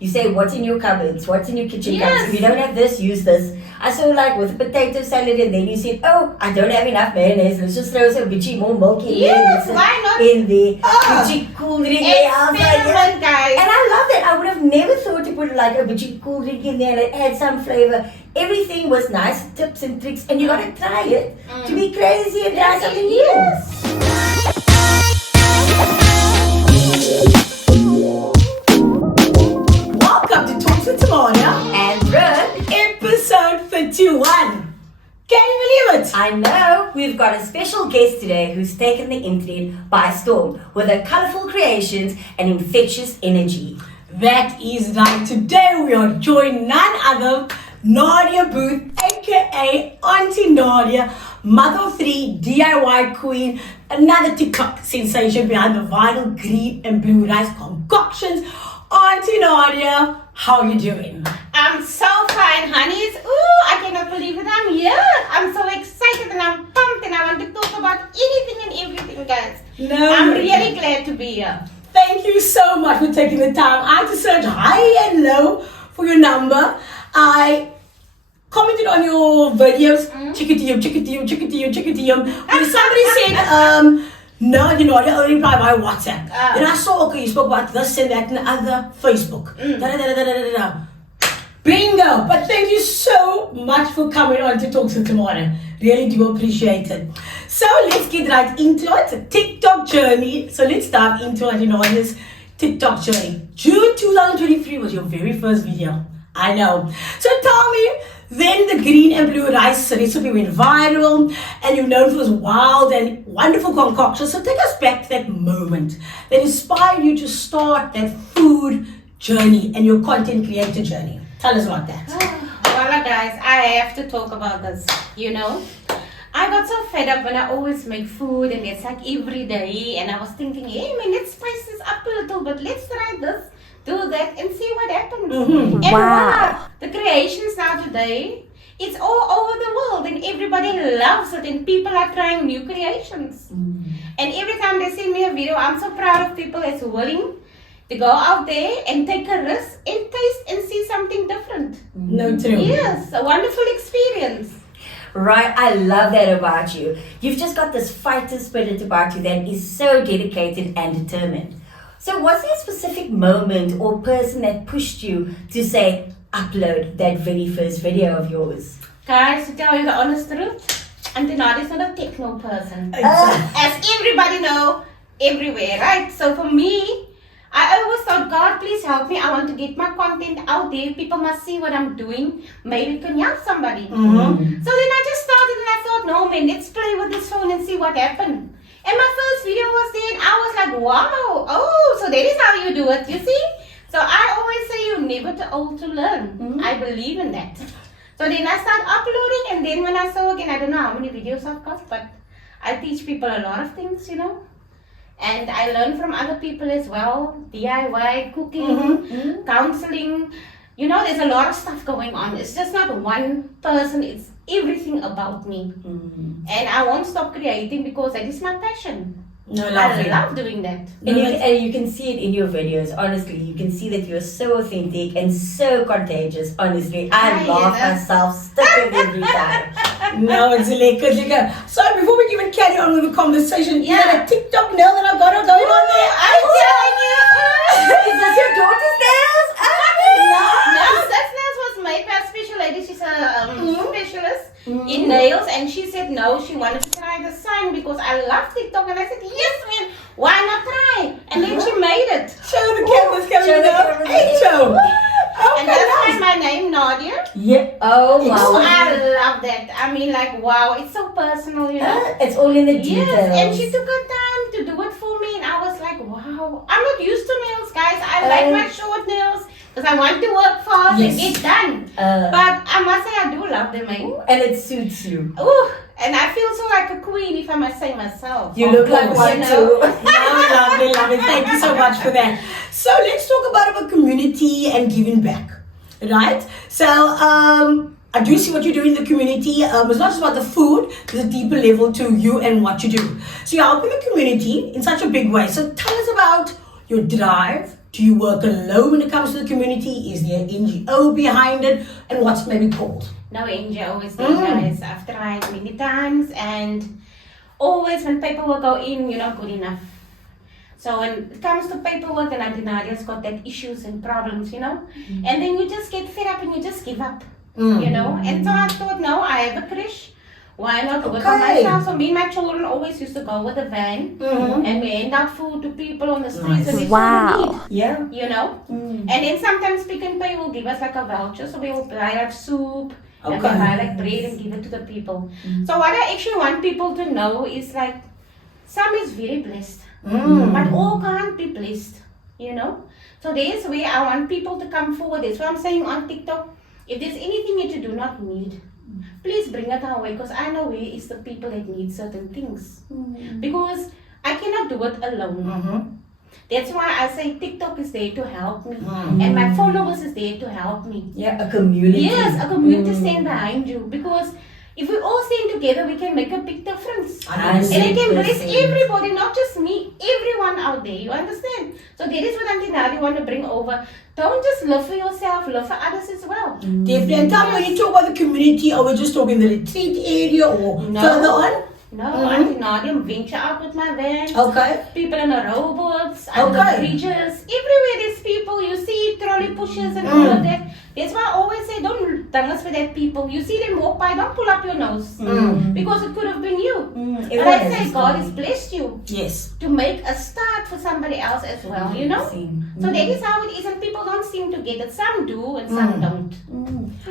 You say, what's in your cupboards? What's in your kitchen Yes. cupboards? If you don't have this, use this. I saw like with the potato salad, and then you said, oh, I don't have enough mayonnaise. Let's just throw some bitchy more milk in Yes, there. why not? In there. Bitchy cool drink there. I was like, Experiment, guys. and I love that. I would have never thought to put like a bitchy cool drink in there and add some flavor. Everything was nice tips and tricks, and you gotta try it to be crazy and try something new. Yes. Welcome to Talks with Nadia, And Run, episode 31. Can you believe it? I know we've got a special guest today who's taken the internet by storm with her colorful creations and infectious energy. That is right. Today we are joined none other Nadia Booth, aka Aunty Nadia, mother of three, DIY queen, another TikTok sensation behind the viral green and blue rice concoctions. Aunty Nadia, how are you doing? I'm so fine, honeys. Ooh, I cannot believe it. I'm here. I'm so excited and I'm pumped and I want to talk about anything and everything, guys. No, I'm really glad to be here. Thank you so much for taking the time. I had to search high and low for your number. I commented on your videos, chickadee, when somebody said, no, you know, I only reply by WhatsApp. Then I saw, okay, you spoke about this and that and the other, Facebook. Bingo! But thank you so much for coming on to Talk to Tomorrow. Really do appreciate it. So let's get right into it. A TikTok journey. So let's dive into it, you know, this TikTok journey. June 2023 was your very first video. I know. So tell me, then the green and blue rice recipe went viral and you're known for this wild and wonderful concoction. So take us back to that moment that inspired you to start that food journey and your content creator journey. Tell us about that. Voila, guys, I have to talk about this, you know. I got so fed up when I always make food and it's like every day, and I was thinking, hey man, let's spice this up a little bit, let's try this, do that and see what happens. And voila, the creations now today, it's all over the world and everybody loves it and people are trying new creations. And every time they send me a video, I'm so proud of people that's willing to go out there and take a risk and taste and see something different. No, true. Yes, a wonderful experience. Right, I love that about you. You've just got this fighter spirit about you that is so dedicated and determined. So was there a specific moment or person that pushed you to say, upload that very first video of yours? Guys, to tell you the honest truth, Aunty Nadia is not a techno person. Exactly. As everybody know, everywhere, right? So for me, I always thought, God, please help me. I want to get my content out there. People must see what I'm doing. Maybe it can help somebody. So then I just started and I thought, no man, let's play with this phone and see what happened. And my first video was there and I was like, wow, oh, so that is how you do it, you see? So I always say you're never too old to learn. I believe in that. So then I started uploading and then when I saw again, I don't know how many videos I've got, but I teach people a lot of things, you know. And I learn from other people as well, DIY, cooking, counseling. You know, there's a lot of stuff going on. It's just not one person, it's everything about me. And I won't stop creating because that is my passion. No, I love doing that. And you can see it in your videos, honestly. You can see that you're so authentic and so contagious, honestly. I laugh myself stuck every time. No, it's lekker. So before we even carry on with the conversation, you got a TikTok nail that I've got going on there. I'm telling you. Is this your daughter's nails? No, that nails was made by a special lady. She's a specialist in nails, and she said no, she wanted to try the sign because I love TikTok, and I said yes, man, why not try? And then she made it. Show the cameras. Hey, Joe. And that's why my name Nadia. Yeah. Oh, wow. Oh, I love that. I mean, like, wow, it's so personal, you know. It's all in the details. Yes, and she took her time to do it for me, and I was like, wow. I'm not used to nails, guys. I like my short nails because I want to work fast and get done. But I must say, I do love them, eh? And it suits you. Ooh, and I feel so like a queen, if I must say myself. You look like one too. Love it. Thank you so much for that. So let's talk about our community and giving back, right? So I do see what you do in the community. It's not just about the food, there's a deeper level to you and what you do. So you're helping the community in such a big way. So tell us about your drive Do you work alone when it comes to the community? Is there an NGO behind it? And what's it maybe called? No NGO is there, guys. I've tried many times, and always when paperwork go in, you're not good enough. So when it comes to paperwork, and Aunty Nadia's got that issues and problems, and then you just get fed up and you just give up, And so I thought, no, I have a crash. Why not do it for myself? So me and my children always used to go with a van, and we hand out food to people on the streets. Nice. And Wow. Yeah. And then sometimes Pick n Pay will give us like a voucher, so we will buy like soup, and we buy like bread and give it to the people. So what I actually want people to know is like, some is very blessed, but all can't be blessed, So there's where I want people to come forward. That's what I'm saying on TikTok. If there's anything that you do not need, please bring it our way, because I know where is the people that need certain things. Because I cannot do it alone. That's why I say TikTok is there to help me, and my followers is there to help me. Yeah, a community. Yes, a community stand behind you, because if we all stand together, we can make a big difference. And it can bless everybody, not just me, everyone out there, you understand? So that is what Aunty Nadia want to bring over. Don't just live for yourself, live for others as well. Definitely. And tell me, when you talk about the community, are we just talking the retreat area or further on? No, Aunty Nadia venture out with my van. Okay. People in the rowboats, on the bridges, everywhere there's people. You see trolley pushers and all of that. That's why I always say, don't dance for that people. You see them walk by, don't pull up your nose. Because it could have been you. But I say God has blessed you. Yes. To make a start for somebody else as well, So that is how it is, and people don't seem to get it. Some do and some don't.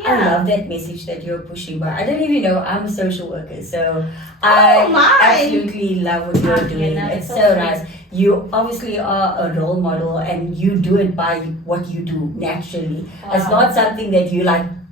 I love that message that you're pushing, but I don't even know, I'm a social worker, so I absolutely love what you're doing. It's so nice. You obviously are a role model, and you do it by what you do naturally. It's not something that you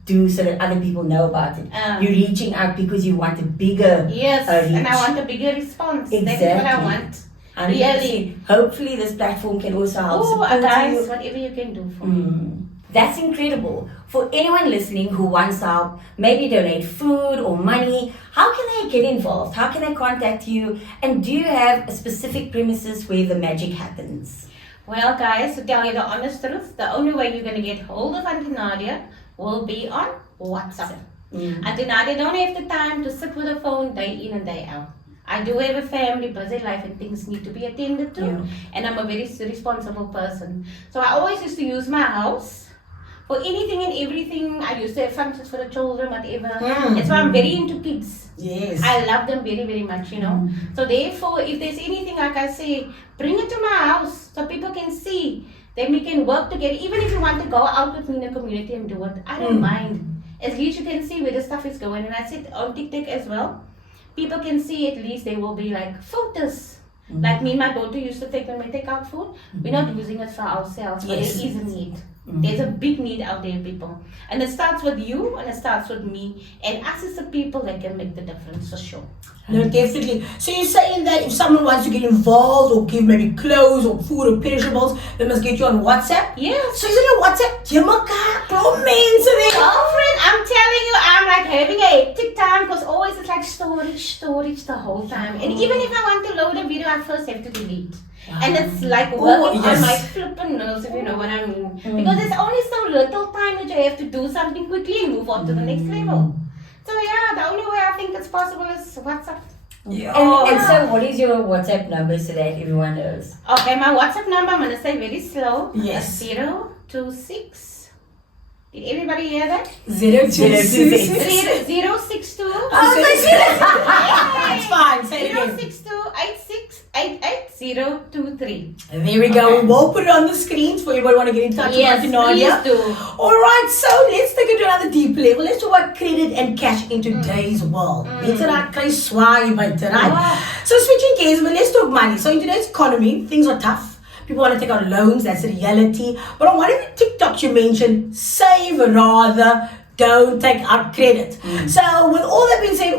do so that other people know about it. You're reaching out because you want a bigger reach. And I want a bigger response. Exactly. That's what I want. And really. Hopefully this platform can also help support guys, you. whatever you can do for me. That's incredible. For anyone listening who wants to help, maybe donate food or money, how can they get involved? How can they contact you? And do you have a specific premises where the magic happens? Well, guys, to tell you the honest truth, the only way you're going to get hold of Aunty Nadia will be on WhatsApp. Aunty Nadia don't have the time to sit with a phone day in and day out. I do have a family, busy life, and things need to be attended to. And I'm a very responsible person. So I always used to use my house for anything and everything. I used to have functions for the children, whatever. That's why I'm very into kids. Yes. I love them very, very much, So therefore, if there's anything, like I say, bring it to my house so people can see. Then we can work together. Even if you want to go out with me in the community and do it, I don't mind. At least you can see where the stuff is going. And I said on TikTok as well, people can see, at least there will be like photos. Like me and my daughter used to take when we take out food. We're not using it for ourselves, but there is a need. There's a big need out there, people. And it starts with you, and it starts with me. And us as the people that can make the difference, for sure. No, definitely. So you're saying that if someone wants to get involved or give maybe clothes or food or perishables, they must get you on WhatsApp? Yes. So isn't your WhatsApp, Girlfriend, I'm telling you, I'm like having a hectic time, because always it's like storage the whole time. And even if I want to load a video, I first have to delete. And it's like working on my flipping nerves, if you know what I mean. Because there's only so little time that you have to do something quickly and move on to the next level. So yeah, the only way I think it's possible is WhatsApp. And so what is your WhatsApp number so that everyone knows? Okay, my WhatsApp number, I'm going to say very slow. Yes. 026. Did everybody hear that? 026. 062. That's fine. Say it again. 062 8688 There we go. We'll put it on the screens for everybody want to get in touch with Aunty Nadia. Please do. Alright, so let's take it to another deep level. Let's talk about credit and cash in today's world. Right? So switching gears, but let's talk money. So in today's economy, things are tough. People want to take out loans, that's a reality. But on one of the TikToks you mentioned, save rather, don't take out credit. So with all that being said,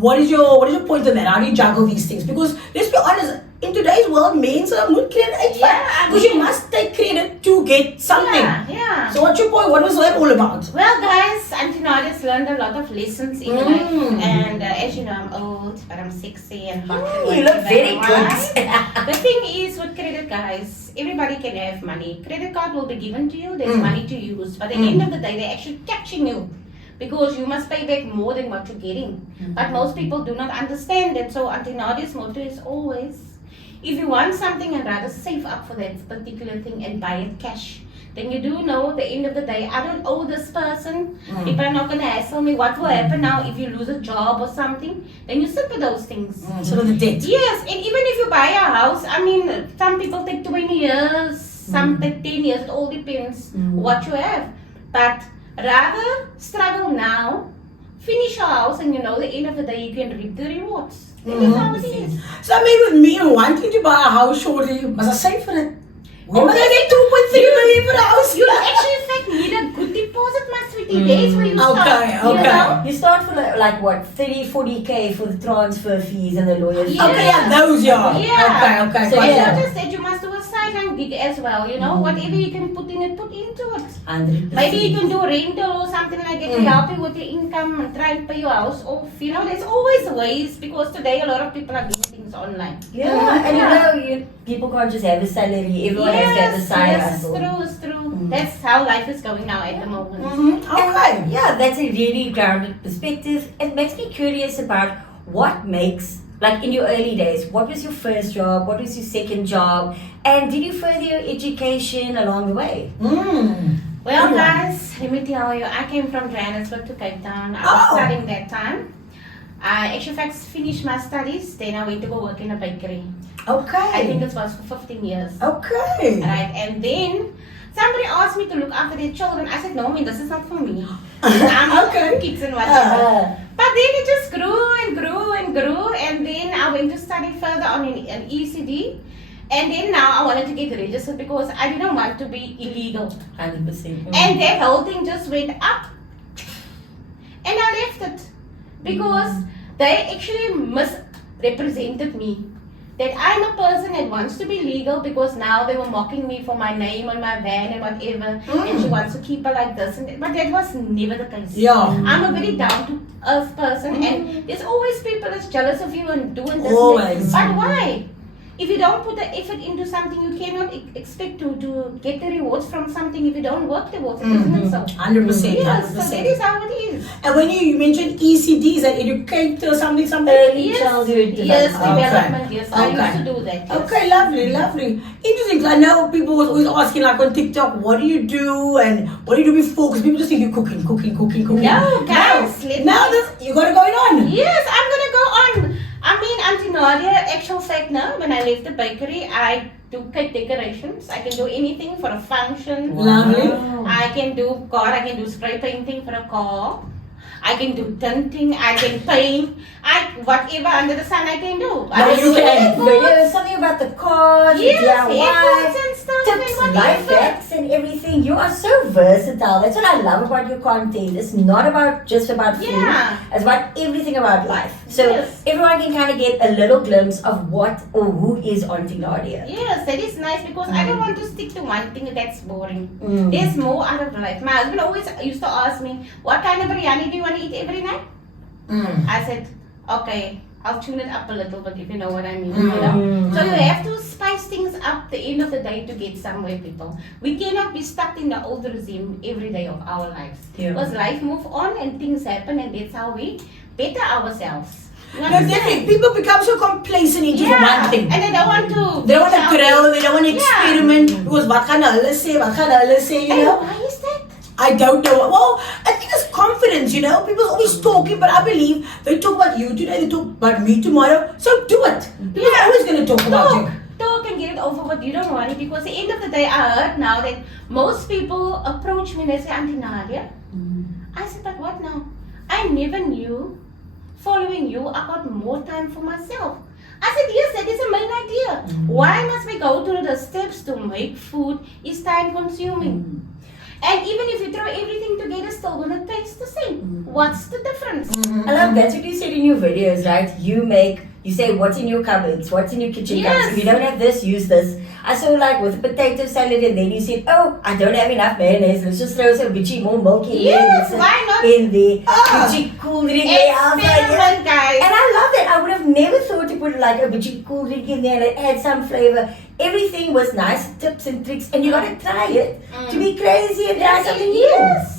what is your point on that? How do you juggle these things? Because let's be honest, in today's world, mense moet credit uitvat. Yeah, Because you must take credit to get something. Yeah. So what's your point? What was that all about? Well, guys, Aunty Nadia's learned a lot of lessons in life, and as you know, I'm old, but I'm sexy and hot. and You look very whatever, good. right? The thing is with credit, guys, everybody can have money. Credit card will be given to you. There's money to use, but at the end of the day, they're actually catching you because you must pay back more than what you're getting. But most people do not understand that. So Aunty Nadia's motto is always, if you want something and rather save up for that particular thing and buy it cash, then you do know at the end of the day, I don't owe this person. People are not going to hassle me. What will happen now if you lose a job or something? Then you sit with those things. So the debt. Yes, and even if you buy a house, I mean, some people take 20 years, some take 10 years. It all depends what you have. But rather struggle now, finish your house, and you know, the end of the day, you can reap the rewards. That is how it is. So I mean, with me wanting to buy a house shortly, must I save for it? When must I get 2.3 million for a house? You actually, in fact, need a good deposit, my sweetie. That's where you start. Okay, You okay. know? You start for like what, 30, 40K for the transfer fees and the lawyers. Yeah. Okay, yeah, those, yeah. Yeah. Okay, So, gotcha. yeah. Just that you must do a sideline gig as well, you know, whatever you can put in it, put into it. 100%. Maybe you can do a rental or something like that to help you with your income and try and pay your house off. You know, there's always ways because today a lot of people are doing things online. Yeah, and you know, people can't just have a salary. Everyone has to have a side yes, hustle. it's true. That's how life is going now at the moment. Okay. Yeah, that's a really grounded perspective. It makes me curious about what makes, like in your early days, what was your first job? What was your second job? And did you further your education along the way? Well, guys, let me tell you, I came from Johannesburg to Cape Town. I was studying that time. I actually finished my studies, then I went to go work in a bakery. I think Okay. it was for 15 years. Okay. Right, and then somebody asked me to look after their children. I said, no, this is not for me. I'm Okay. kids and whatever. Uh, But then it just grew and grew and grew, and then I went to study further on in ECD. And then now I wanted to get registered because I didn't want to be illegal. 100%. And that whole thing just went up. And I left it. Because they actually misrepresented me. That I'm a person that wants to be legal because now they were mocking me for my name on my van and whatever. And she wants to keep her like this. But that was never the case. Yeah. I'm a very down to earth person and there's always people that's jealous of you and doing this. Always. But why? If you don't put the effort into something, you cannot expect to get the rewards from something if you don't work towards it, isn't it so? 100%. Yes, so 100%. that is how it is. And when you mentioned ECD, is that educator or something? Early Yes, childhood yes, development. development, yes. I Okay. used to do that. Yes. Okay, lovely. Interesting. I know people was always asking like on TikTok, what do you do and what do you do before? Because people just think you're cooking. No, guys, let Now me- you got it going on. Yes, I'm gonna go on. I mean, Aunty Nadia, actual fact now, when I left the bakery, I do cake decorations. I can do anything for a function. Lovely. I can do car, I can do spray painting for a car. I can do tinting, I can paint, whatever under the sun I can do. I No, can you do can. airports. There was something about the cars, Yes, DIY, airports and stuff tips, and life whatever. hacks and everything. You are so versatile. That's what I love about your content. It's not about just about food. Yeah. It's about everything about life. So Yes. everyone can kind of get a little glimpse of what or who is Aunty Nadia. Yes, that is nice because I don't want to stick to one thing that's boring. Mm. There's more out of life. My husband always used to ask me, what kind of biryani do you want to eat every night? I said, okay, I'll tune it up a little bit if you know what I mean. You know? So you have to spice things up the end of the day to get somewhere, people. We cannot be stuck in the old regime every day of our lives. Yeah. Because life moves on and things happen and that's how we better ourselves. You No, understand? definitely. People become so complacent into one thing. And they don't want to. They don't want to grow, they don't want to Yeah. experiment. Because what can Allah say, you And know? why is that? I don't know. Well, I think it's confidence, you know. People's always talking, but I believe they talk about you today, they talk about me tomorrow. So do it. People are always going to talk about you. Talk and get it over, but you don't want it because at the end of the day, I heard now that most people approach me and they say, Aunty Nadia. I said, but what now? I never knew following you, I got more time for myself. I said, yes, that is the main idea. Why must we go through the steps to make food? It's time consuming. And even if you throw everything together, still gonna taste the same. What's the difference? I love that's what you said in your videos, right? You make You say, what's in your cupboards? What's in your kitchen Yes. cupboards? If you don't have this, use this. I saw like with the potato salad and then you said, oh, I don't have enough mayonnaise. Let's just throw some bitchy more milk in Yes, there. why not? In there. Ah. Bitchy cool drink there. I was like, yeah. Experiment, guys. And I love that. I would have never thought to put like a bitchy cool drink in there and add some flavor. Everything was nice tips and tricks, and you gotta try it to be crazy and try something new. Yes.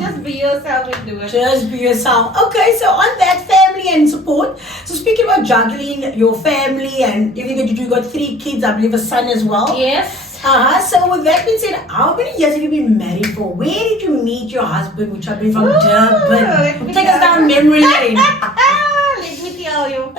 Just be yourself and do it. Just be yourself. Okay, so on that, family and support. So speaking about juggling your family and everything that you do, you got 3 kids, I believe a son as well. Yes. So with that being said, how many years have you been married for? Where did you meet your husband, which I've been from let Durban? me Take us tell down memory lane. Let me tell you.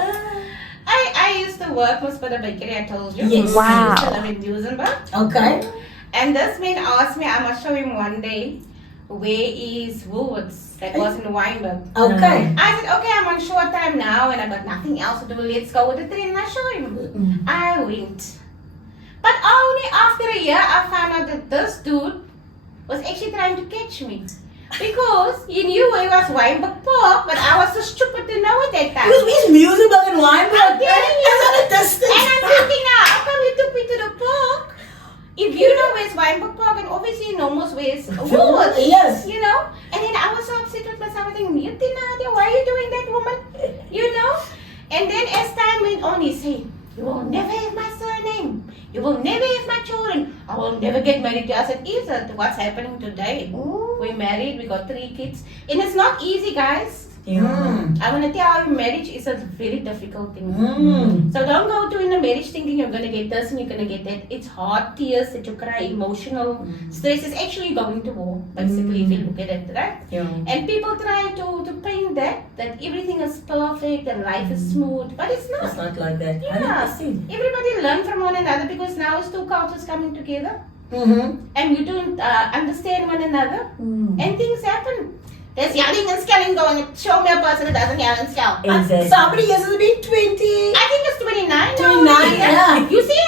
I used to work with the bakery, I told you. Yes. I used to live in Duesenberg. Okay. And this man asked me, I must show him one day, where is Woolworths? That was in Weinberg. Okay. I said, okay, I'm on short time now and I got nothing else to do. Let's go with the train. And I show him. I went. But only after a year, I found out that this dude was actually trying to catch me. Because he knew where was Weinberg Park, but I was so stupid to know at that time. Because we's Museumberg and Weinberg. I'm telling you. It's at a distance. And I'm thinking now, how come you took me to the park? If you know where's Weinberg Park and obviously you know most where's Woolworths. Yes. You know? And then I was so upset with myself. I think, Nadia, why are you doing that, woman? You know? And then as time went on, he said, you will never have my surname. You will never have my children. I will never get married to you. I said, is it? What's happening today? We're married, we got 3 kids. And it's not easy, guys. I want to tell you, marriage is a very difficult thing. So don't go to in a marriage thinking you're going to get this and you're going to get that. It's hard tears that you cry, emotional stress is actually going to war, basically, if you look at it, right? And people try to paint that everything is perfect and life is smooth, but it's not. It's not like that. Yeah. 100%. Everybody learn from one another because now it's 2 cultures coming together and you don't understand one another and things happen. There's yelling and skelling going. Show me a person that doesn't yell and skell. Exactly. So how many years has it been? 20? I think it's 29. 29, yeah. You see,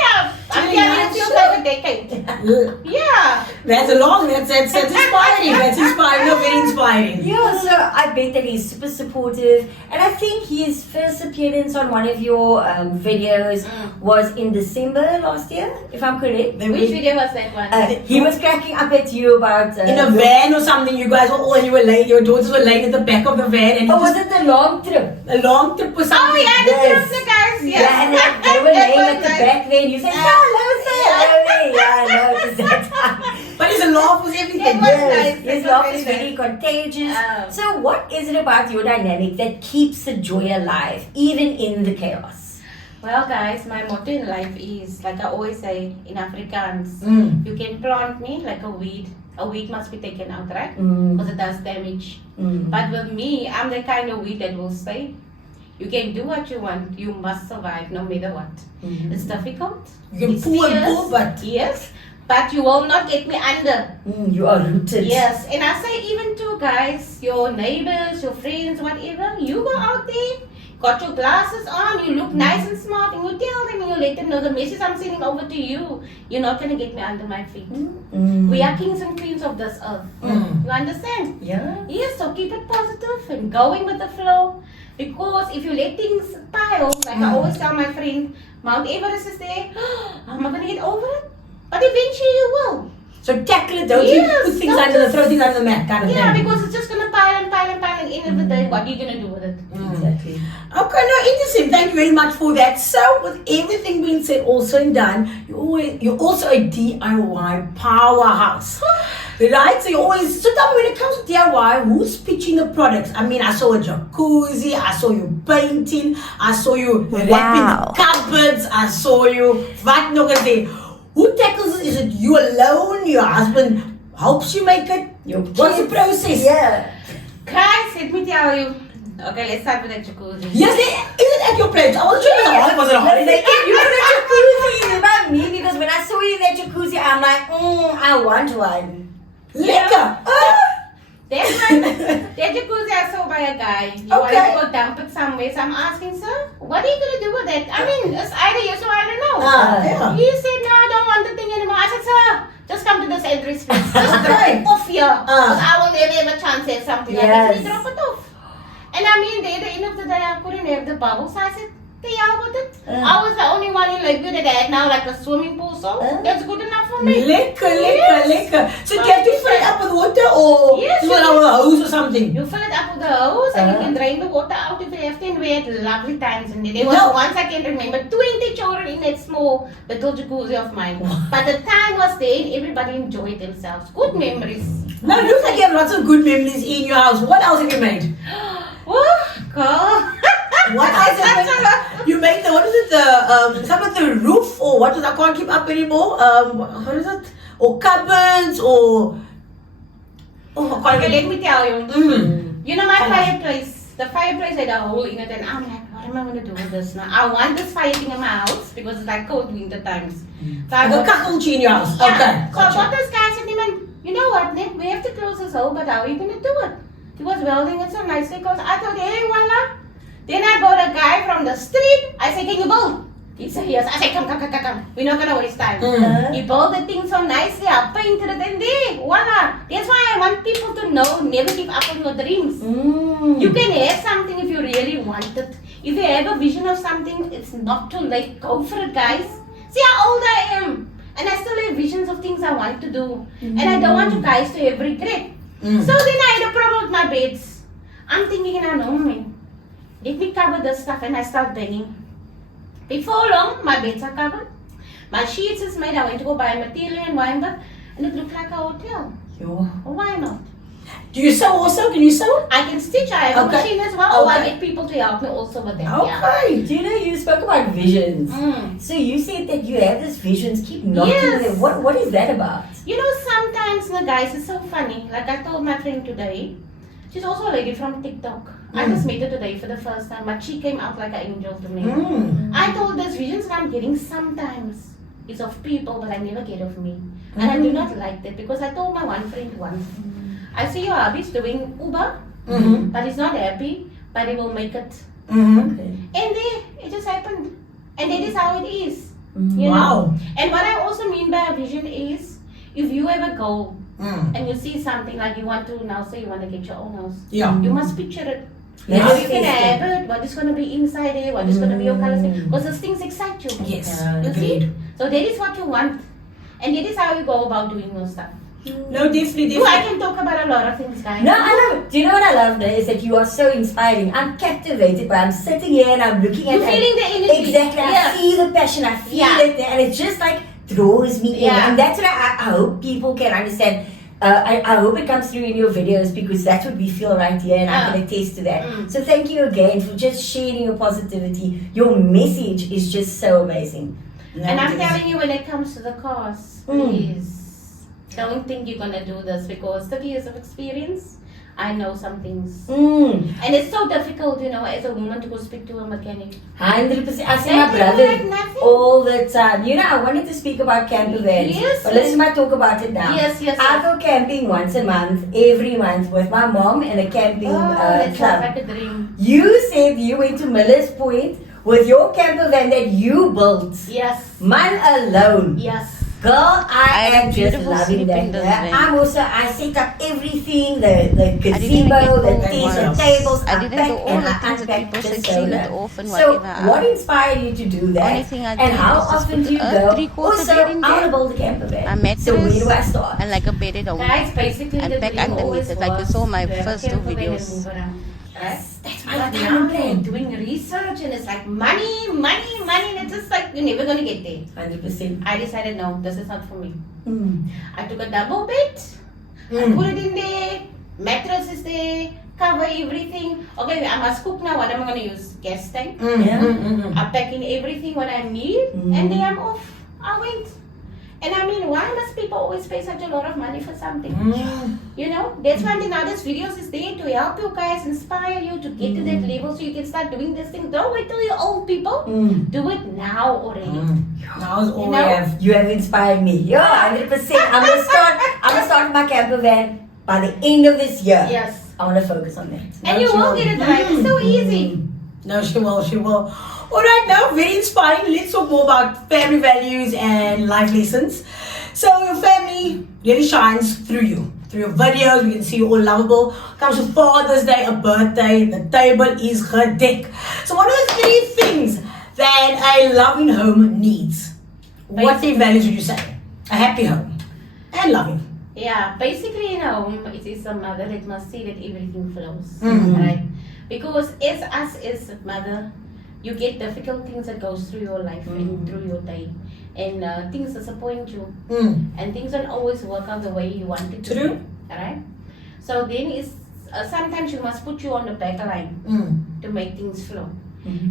I'm telling you, it feels like a decade. Yeah. That's long. That's inspiring. That's inspiring. No, very inspiring. Yeah, so I bet that he's super supportive. And I think his first appearance on one of your videos was in December last year, if I'm correct. Which video was that one? He was cracking up at you about... In a van or something, you guys were all, and you were late, your daughters were laying at the back of the van. And Oh, was it the long trip? a long trip or something? Oh, yeah, the Yes. trip, the guys. Yeah, Yeah. and they were That laying was at the nice. back there and you said, hello there. Yeah, I know, it's that time. But his laugh was everything. It was Yes, nice. his It laugh was is very very contagious. Oh. So what is it about your dynamic that keeps the joy alive, even in the chaos? Well, guys, my motto in life is, like I always say in Afrikaans, you can plant me like a weed. A weed must be taken out, right? Because it does damage. But with me, I'm the kind of weed that will stay. You can do what you want. You must survive no matter what. It's difficult. You can It's pull and fierce. pull, but... Yes. But you will not get me under. You are rooted. Yes. And I say even to guys, your neighbors, your friends, whatever, you go out there, got your glasses on, you look nice and smart, and you tell them and you let them know the message I'm sending over to you. You're not going to get me under my feet. We are kings and queens of this earth. You understand? Yeah. Yes, so keep it positive and going with the flow. Because if you let things pile, like I always tell my friend, Mount Everest is there, I'm not going to get over it. But eventually you will. So tackle it, don't Yes, you put things don't under the, just- throw things under the mat kind of Yeah, thing. because it's just going to pile and pile and pile, and at the end of the day, what are you going to do with it? Exactly. Okay, no, interesting. Thank you very much for that. So, with everything being said, also and done, you're also a DIY powerhouse. Right? So you always, so tell me, when it comes to DIY, who's pitching the products? I mean, I saw a jacuzzi, I saw you painting, I saw you wrapping cupboards, I saw you, what nog eens say? Who tackles it? Is it you alone? Your husband helps you make it? What's the process? Yeah. Guys, let me tell you. Okay, let's start with the jacuzzi. Yes, is it at your place? I wasn't sure it was a holiday. Was it a holiday? You were in the jacuzzi about me because when I saw you in that jacuzzi, I'm like, I want one. Lekker! That one, that jacuzzi I saw by a guy. You wanted to go dump it somewhere. So I'm asking, sir, what are you going to do with it? I mean, it's either yes or I don't know. Yeah. He said, no, I don't want the thing anymore. I said, sir, just come to this address, please. Just drop it off here. Because I will never have a chance to have something like that. So he drop it off. And I mean, at the end of the day, I couldn't have the bubbles. I said, Yeah, with it. I was the only one in Lakeview that had now like a swimming pool, so that's good enough for me. Lekker. So do you have to fill it up with water or Yes, you want a hose or something? You fill it up with the hose and you can drain the water out if you have to, and we had lovely times in there. There was once I can remember 20 children in that small little jacuzzi of mine. But the time was there and everybody enjoyed themselves. Good memories. Now it looks like you have lots of good memories in your house. What else have you made? God. What else have you made? You made the, what is it, the, some of the roof or what was, I can't keep up anymore. What is it? Or cupboards or... Oh, I Okay, can't let me tell you. You know my Tell us. fireplace? The fireplace had a hole in it and I'm like, what am I going to do with this now? I want this fire thing in my house because it's like cold winter times. So I Like a got, kacheltje in your house. yeah. Okay, So I gotcha. got this guy said to him, you know what, Nick, we have to close this hole, but how are you going to do it? He was welding it so nicely because I thought, hey, voila. Then I got a guy from the street. I said, can you build? He said, yes. I said, come. We're not going to waste time. He built the thing so nicely. I painted it and there. Voila. That's why I want people to know, never give up on your dreams. You can have something if you really want it. If you have a vision of something, it's not too late. Go for it, guys. See how old I am. And I still have visions of things I want to do. And I don't want you guys to have regret. So then I had a problem with my beds. I'm thinking, no, man. Let me cover this stuff and I start banging. Before long, my beds are covered. My sheets is made. I went to go buy material in Weinberg and it looked like a hotel. Why not? Do you sew also? Can you sew? I can stitch. I have a machine as well. Or I Okay. get people to help me also with that. Yeah. Okay. Do you know you spoke about visions? So you said that you have these visions, keep knocking Yes. them. What is that about? You know, sometimes the guys, it's so funny. Like I told my friend today, she's also a lady from TikTok. I just met her today for the first time, but she came out like an angel to me. I told these visions that I'm getting sometimes is of people, but I never get of me. And I do not like that because I told my one friend once, I see your hubby's doing Uber, but he's not happy, but he will make it. Okay. And then it just happened. And that is how it is. You Wow. know? And what I also mean by a vision is, if you have a goal and you see something like you want to now say you want to get your own house, Yeah. you must picture it. Yes. How you can have it, what is going to be inside it, what is going to be your colors, because those things excite you. Yes. You Agreed. see? So that is what you want. And that is how you go about doing your stuff. No, definitely. You, I can talk about a lot of things, guys. No, I know. Do you know what I love, Nadia, is that you are so inspiring. I'm captivated, but I'm sitting here and I'm looking at You're feeling the energy. Exactly. Yeah. I see the passion. I feel Yeah. it there, and it just like draws me in. Yeah. And that's what I hope people can understand. I hope it comes through in your videos because that's what we feel right here, and I can attest to that. So thank you again for just sharing your positivity. Your message is just so amazing. And I'm telling you, when it comes to the cars, please don't think you're gonna do this because 30 years of experience, I know some things. And it's so difficult, you know, as a woman to go speak to a mechanic. 100%. I see They my think brother like nothing. all the time. You know, I wanted to speak about camper vans, Yes. but let's not talk about it now. Yes. I go camping once a month, every month, with my mom and a camping That sounds club. like a dream. You said you went to Miller's Point with your camper van that you built. Yes. Mine alone. Yes. Girl, I had am a just beautiful loving sleep that. in this Yeah. van. I'm also, I set up everything, the didn't gazebo, get the all tea, the once. tables, I didn't unpack do all and the I things that unpacked people just say, so seal it that. off and So, whatever. what inspired you to do that? Only thing I And did how was just often put do you a go? three-quarter Also, bed in I want to there. build a camper van. A mattress So where do I start? and like a bed at home. Guys, basically And the back dream underneath always it, like you was saw my to have a first two camper van and videos. move around. That's my But now time they're plan. doing research and it's like money, and it's just like you're never gonna get there. 100%. I decided no, this is not for me. Mm. I took a double bed, I put it in there, mattress is there, cover everything. Okay, I must cook now. What am I gonna use? Gas tank. Yeah. I'm packing everything what I need, and then I'm off. I went. And I mean, why must people always pay such a lot of money for something? You know, that's why the Nadia's videos is there to help you guys, inspire you to get to that level so you can start doing this thing. Don't wait till you're old, people. Do it now already. That was all You we know? have. You have inspired me. Yeah, 100%. I'm gonna start my camper van by the end of this year. Yes. I want to focus on that. And you will get it right. It's so easy. No, she will. Alright, now very inspiring. Let's talk more about family values and life lessons. So your family really shines through you. Through your videos, we can see you all lovable. Comes to Father's Day, a birthday, the table is gedek. So what are the 3 things that a loving home needs? What three values would you say? A happy home and loving. Yeah, basically in a home, it is a mother that must see that everything flows, Mhm. right? Because as us as a mother, you get difficult things that goes through your life and through your day, and things disappoint you, and things don't always work out the way you want it to True. be, right? So then it's sometimes you must put you on the back line to make things flow.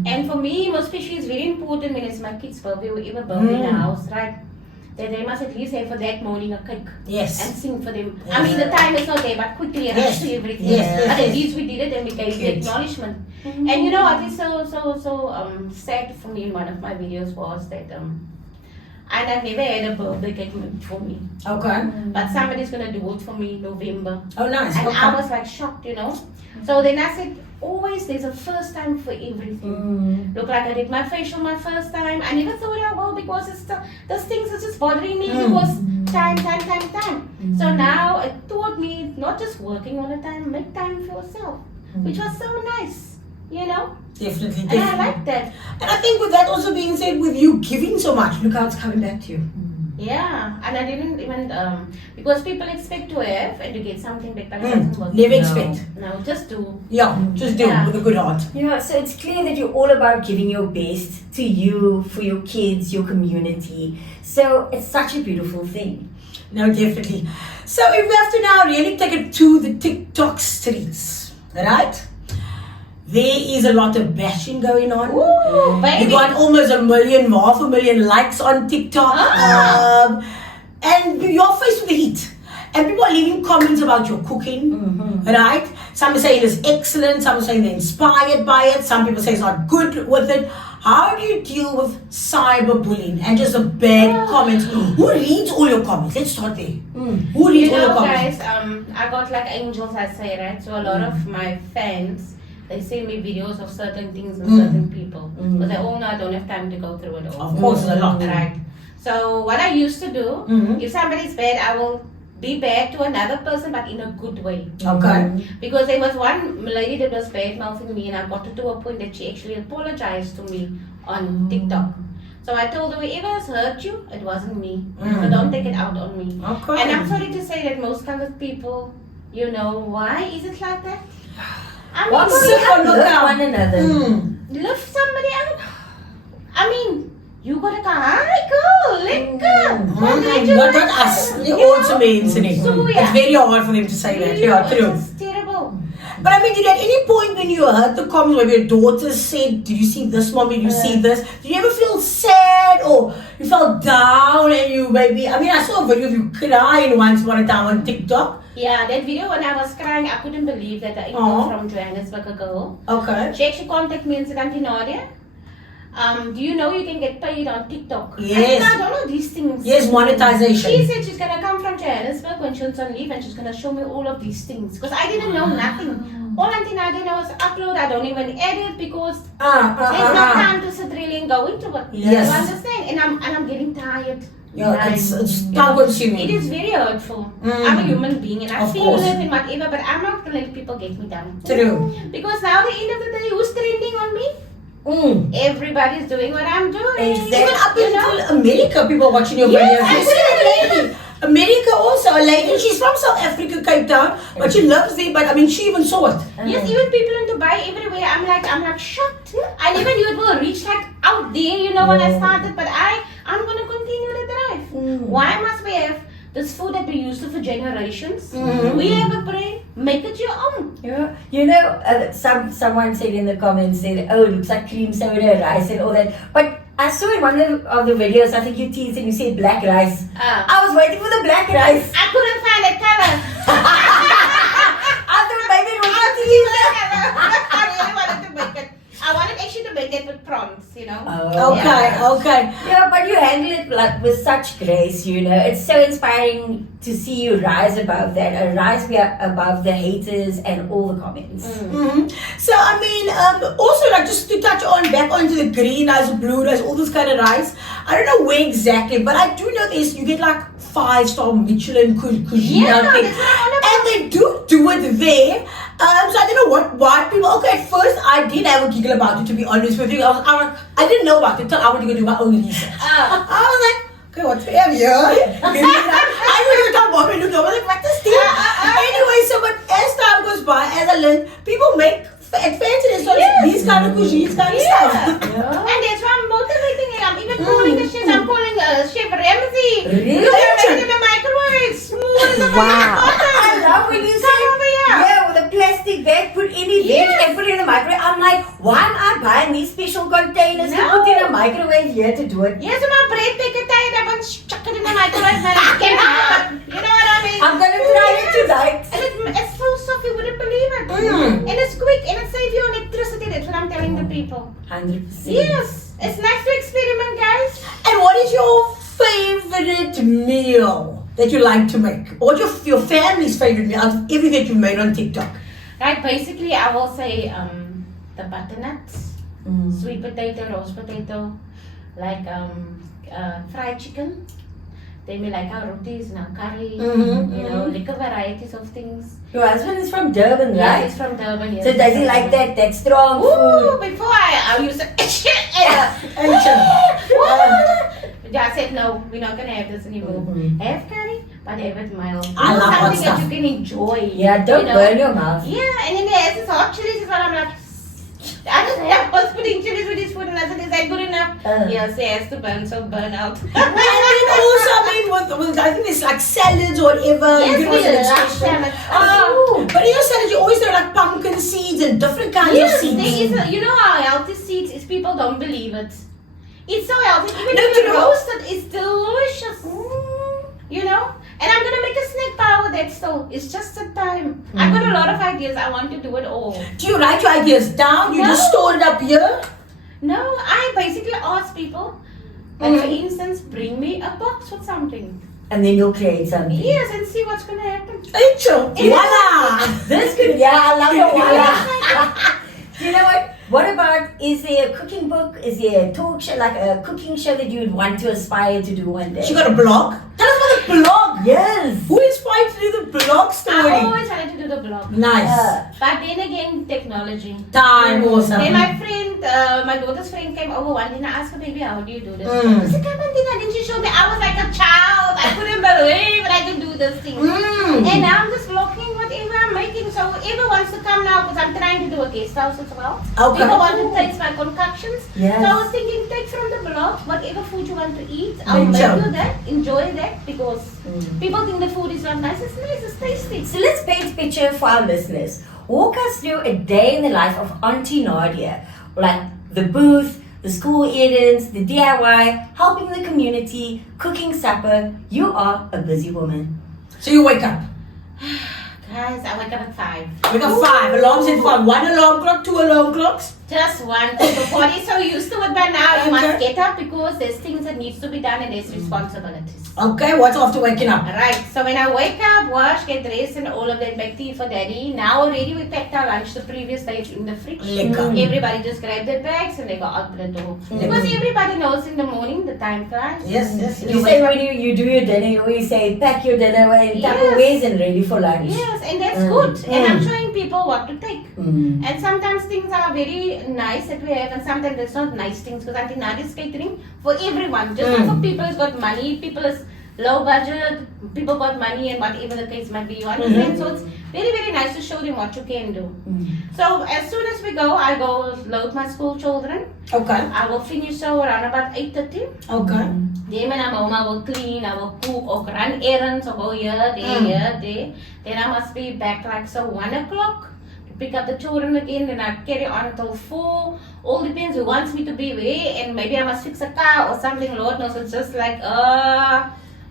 And for me, most especially, it's very important when it's my kids' birthday or even birthday in the house, right? That they must at least have for that morning a cake Yes. and sing for them. I mean, the time is not there, but quickly rush Yes. to everything. Yes. But at least we did it and we gave the Cute. acknowledgement. And you know what is so sad for me in one of my videos was that and I've never had a birthday cake made for me, Okay. but somebody's gonna do it for me in November. Oh, nice. And Okay. I was like shocked, you know. So then I said, always there's a first time for everything. Look like I did my facial my first time. I never thought I will because it's those things are just bothering me because time. So now it taught me not just working all the time, make time for yourself, which was so nice, you know. Definitely. And I like that. And I think with that also being said, with you giving so much, look how it's coming back to you. Yeah, and I didn't even because people expect to have and to get something back, but it doesn't work. Never expect. No, just do. Yeah, just do Yeah. with a good heart. Yeah, so it's clear that you're all about giving your best to you, for your kids, your community. So it's such a beautiful thing. No, definitely. So if we have to now really take it to the TikTok streets, right? There is a lot of bashing going on. Ooh, You baby. got almost half a million likes on TikTok. And you're faced with the heat. And people are leaving comments about your cooking, right? Some are saying it's excellent, some are saying they're inspired by it, some people say it's not good with it. How do you deal with cyberbullying and just the bad comments? Who reads all your comments? Let's start there. Who reads You all your know, comments? guys, I got like angels, I say, right? So a lot of my fans, they send me videos of certain things and certain people. But they all know I don't have time to go through it all. Of course, a lot. Right. So what I used to do, if somebody's bad, I will be bad to another person, but in a good way. Okay. Because there was one lady that was bad mouthing me, and I got to a point that she actually apologized to me on TikTok. So I told her, whoever has hurt you, it wasn't me. So don't take it out on me. Okay. And I'm sorry to say that most colored people, you know, why is it like that? I mean, Why would Sit we on the uplift ground. one another? lift somebody up. I mean, you gotta go, hi girl, let go. Not us. The also means it. So, yeah. It's very hard for them to say that. Yeah, true. It's terrible. But I mean, did at any point when you heard the comments where your daughter said, did you see this, mommy, did you see this? Did you ever feel sad or you felt down and you maybe, I mean, I saw a video of you crying once upon a time on TikTok. Yeah, that video when I was crying, I couldn't believe that the angel from Johannesburg, a girl, Okay. she actually contacted me and said, Aunty Nadia, do you know you can get paid on TikTok? Yes. I said, I don't know these things. Yes, monetization. She said she's gonna come from Johannesburg when she's on leave and she's gonna show me all of these things. Because I didn't know nothing. All Aunty Nadia knows is upload, I don't even edit because there's no time to sit really and go into it. Yes. You understand? And I'm getting tired. Yeah, it's time consuming. It is very hurtful. I'm a human being and I Of feel course. it and whatever, but I'm not gonna let people get me down. True. Because now at the end of the day, who's trending on me? Everybody's doing what I'm doing. Exactly. Even up You know? until America, people are watching your Yes, videos. You see that lady? America also, a lady, she's from South Africa, Cape Town, but she lives there, but I mean, she even saw it. Yes, even people in Dubai, everywhere. I'm like shocked. I never knew it will reach like out there, you know, when I started. But I'm gonna continue the drive. Why must we have this food that we used to for generations? We have a brain. Make it your own. Yeah. You know, someone said in the comments, said, oh, it looks like cream soda, rice and all that. But I saw in one of the videos, I think you teased and you said black rice. I was waiting for the black rice. I couldn't find a color. I thought maybe it was a teaser. I really wanted to make it. I wanted actually to make it with prawns, you know. Okay. Yeah, but you handle it like with such grace, you know. It's so inspiring to see you rise above that, rise above the haters and all the comments. So I mean, also like just to touch on back onto the green rice, blue rice, all this kind of rice. I don't know where exactly, but I do know this. You get like 5-star Michelin cuisine Yeah, out there, that's what I wanna and they do it there. So I don't know why people. Okay, at first I did have a giggle about it. To be honest with you, I didn't know about it until I went to go do my own research. I was like, okay, what's for here? I really talk about it. I was like, what is this? Anyway, so but as time goes by, as I learned, people make fancy restaurants these kind of cuisines, kind of stuff. And that's why I'm motivating him. I'm even calling the chef. I'm calling Chef Ramsay. Really? You can make it in the microwave. Smooth in the microwave. I love when you say, with a plastic bag, put anything and put it in the microwave. I'm like, why am I buying these special containers to put in a microwave here to do it? Yes, my bread packet tied up and chuck it in the microwave. You know what I mean? I'm gonna try it tonight. And it's so soft, you wouldn't believe it. And it's quick and it saves you electricity. That's what I'm telling the people. 100%. Yes, it's nice to experiment, guys. And what is your favorite meal that you like to make? Or what's your family's favorite meal out of everything that you've made on TikTok? Right, basically I will say the butternuts, sweet potato, roast potato, like fried chicken. Then we like our rotis and our curry, you know, liquor varieties of things. Your husband is from Durban, Yeah, right? he's from Durban, yes. So does he like that strong Ooh, food? before I used to I said no, we're not gonna have this anymore. Have curry, but have it mild. I love hot something that stuff. you can enjoy. Yeah, don't burn your mouth. Yeah, and then there's this hot chilies is what I'm like. I just was putting chilies with this food and I said, is that good enough? Yes, it has to burn, so burn out. And then also, I mean, with I think it's like salads or whatever. Yes, you can we also love extract salads. Oh. But in your salad, you always do like pumpkin seeds and different kinds Yes, of there seeds. is you know how healthy seeds is, people don't believe it. It's so healthy, even No, if you you know- roast it, it's delicious. You know? And I'm gonna make a snack bar with that still. It's just the time. I've got a lot of ideas, I want to do it all. Do you write your ideas down? You just No. store it up here? No, I basically ask people, like for instance, bring me a box with something. And then you'll create something. Yes, and see what's gonna happen. Intro. Voila! This could, I love the voila. You know what? What about, is there a cooking book? Is there a talk show, like a cooking show that you would want to aspire to do one day? She got a blog? Tell us about the blog. Yes. Who inspired you to do the blog story? I always wanted to do the blog. Nice. But then again, technology. Time awesome. Then my friend, my daughter's friend came over one day and I asked her, baby, how do you do this? Mm. I said, come on, Dina. Then she showed me, I was like a child. I couldn't believe that I could do this thing. And now I'm just vlogging whatever I'm making. So whoever wants to come now, because I'm trying to do a guest house as well. Okay. People want to taste my concoctions. Yes. So I was thinking, take from the blog whatever food you want to eat. I'll Make make sure. you that, enjoy that, because people think the food is not nice. It's nice, it's tasty. So let's paint a picture for our listeners. Walk us through a day in the life of Aunty Nadia. Like the booth, the school errands, the DIY, helping the community, cooking supper. You are a busy woman. So you wake up. Guys, I wake up at 5. Wake up 5. Alarms at 5. 1 alarm clock, 2 alarm clocks. Just one. The body's so used to it by now. You must Okay. get up because there's things that needs to be done and there's responsibilities. Okay, what's after waking up? Right. So when I wake up, wash, get dressed and all of that, make tea for daddy. Now already we packed our lunch the previous day in the fridge. Lekker. Everybody just grabbed their bags and they go out the door. Because everybody knows in the morning the time flies. Yes. You say when you do your dinner, you always say pack your dinner in Yes. Tupperwares and ready for lunch. Yes, and that's good. And I'm showing people what to take. And sometimes things are very nice that we have, and sometimes it's not nice things. Because I think Nadia's catering for everyone. Just not for people who's got money, people is low budget, people got money, and whatever the case might be. You understand? So it's very, very nice to show them what you can do. So as soon as we go, I go load my school children. Okay. I will finish so around about 8:30. Okay. Then when I'm home, I will clean, I will cook, or run errands, or go here, there. Then I must be back like so 1 o'clock to pick up the children again. Then I carry on until 4. All depends who wants me to be where, and maybe I must fix a car or something. Lord knows, it's just like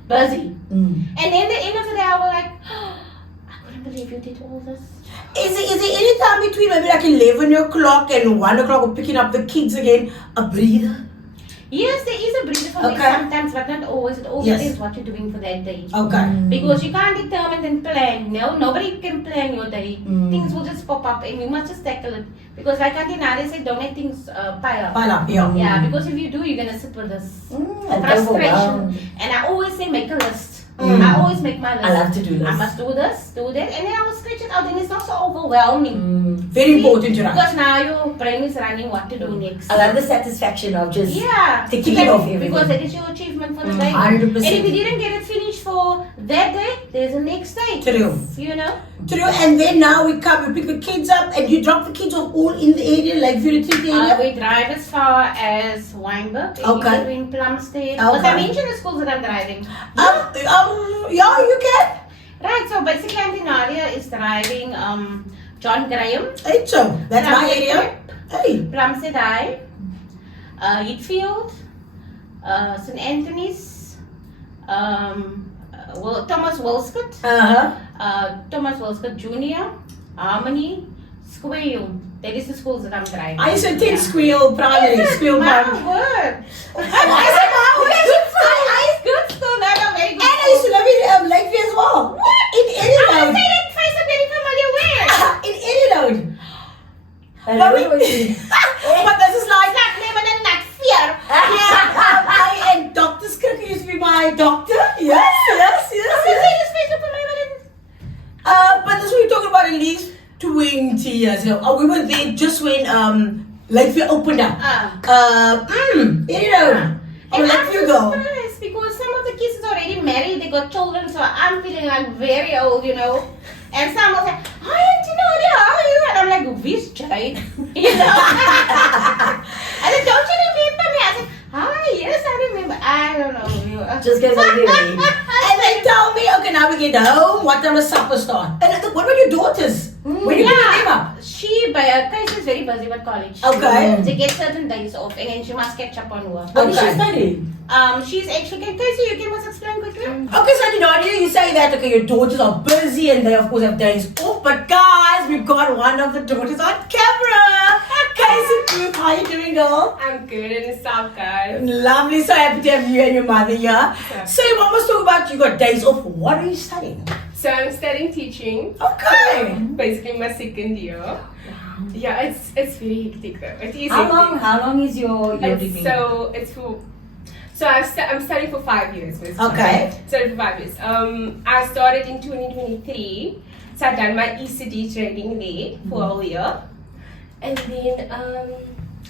busy. And then the end of the day, I was like, I couldn't believe you did all this. Is there any time between maybe like 11 o'clock and 1 o'clock or picking up the kids again, a breather? Yes, there is a breather for me Okay. sometimes, but not always. It all Yes. depends what you're doing for that day. Okay. Because you can't determine and plan. No, nobody can plan your day. Things will just pop up and you must just tackle it. Because like Aunty Nadia said, don't let things pile up. Pile up, yeah. Yeah, because if you do, you're going to sit with this and frustration. overwhelmed. And I always say make a list. I always make my list. I love to do I this. must do this, do that, and then I will scratch it it out, then it's not so overwhelming. Very important to write. Because now your brain is running what to do next. I love the satisfaction of just ticking because, off everything. because that is your achievement for the day. 100%. And if you didn't get it finished for that day, there's a next day. True. You know? True, and then now we pick the kids up, and you drop the kids off all in the area, like Viratit area? We drive as far as Weinberg, Okay. between Plumstead. Because I Okay. mentioned the schools that I'm driving. Yeah, you can. Right, so basically Aunty Nadia is driving John Graham, Hey, so that's my Plumstead area. Prep, Hey. Plumstead High, Heathfield, St. Anthony's, Thomas Wilskut, Thomas Wilskut Jr., Harmony, Square. That is the schools that I'm driving. I used to attend Squeal Primary. Squeal My Primary. word. I said, wow, It's good school, not a very good and I used to live in Lakeview as well. In I Eddie say that face I'm very familiar with. In Eddie I love it when you- But this is like, Not name and not fear. and Dr. Skrick used to be my doctor. Yes. But this we're talking about at least 20 years ago. We were there just when Lakeview opened up. And Lakeview I'm go. so surprised because some of the kids is already married, they got children, so I'm feeling like very old, you know. And some was like, hi Aunty Nadia, how are you? And I'm like, who's Jade? You know? I said, don't you remember me? I said, hi, yes, I remember. I don't know. Just because I do. And they tell me, okay, now we get home. What time does supper start? And I thought, what about your daughters? When you pick them up? She, by her case, is very busy with college. Okay. She gets certain days off and then she must catch up on work. What is she Okay. studying? She's actually, Casey, you can explain quickly? Okay, so Nadia, you say that, okay, your daughters are busy and they, of course, have days off. But guys, we've got one of the daughters on camera. Casey Proof, how are you doing, girl? I'm good and stuff, guys. Lovely, so happy to have you and your mother here. Yeah. So your mom was talking about you got days off. What are you studying? So I'm studying teaching. Okay. Basically my second year. Yeah, it's very hectic though. It is How long is your degree? I'm studying for 5 years. Basically. Okay. Studying for 5 years. I started in 2023. So I've done my ECD training there for a whole year. And then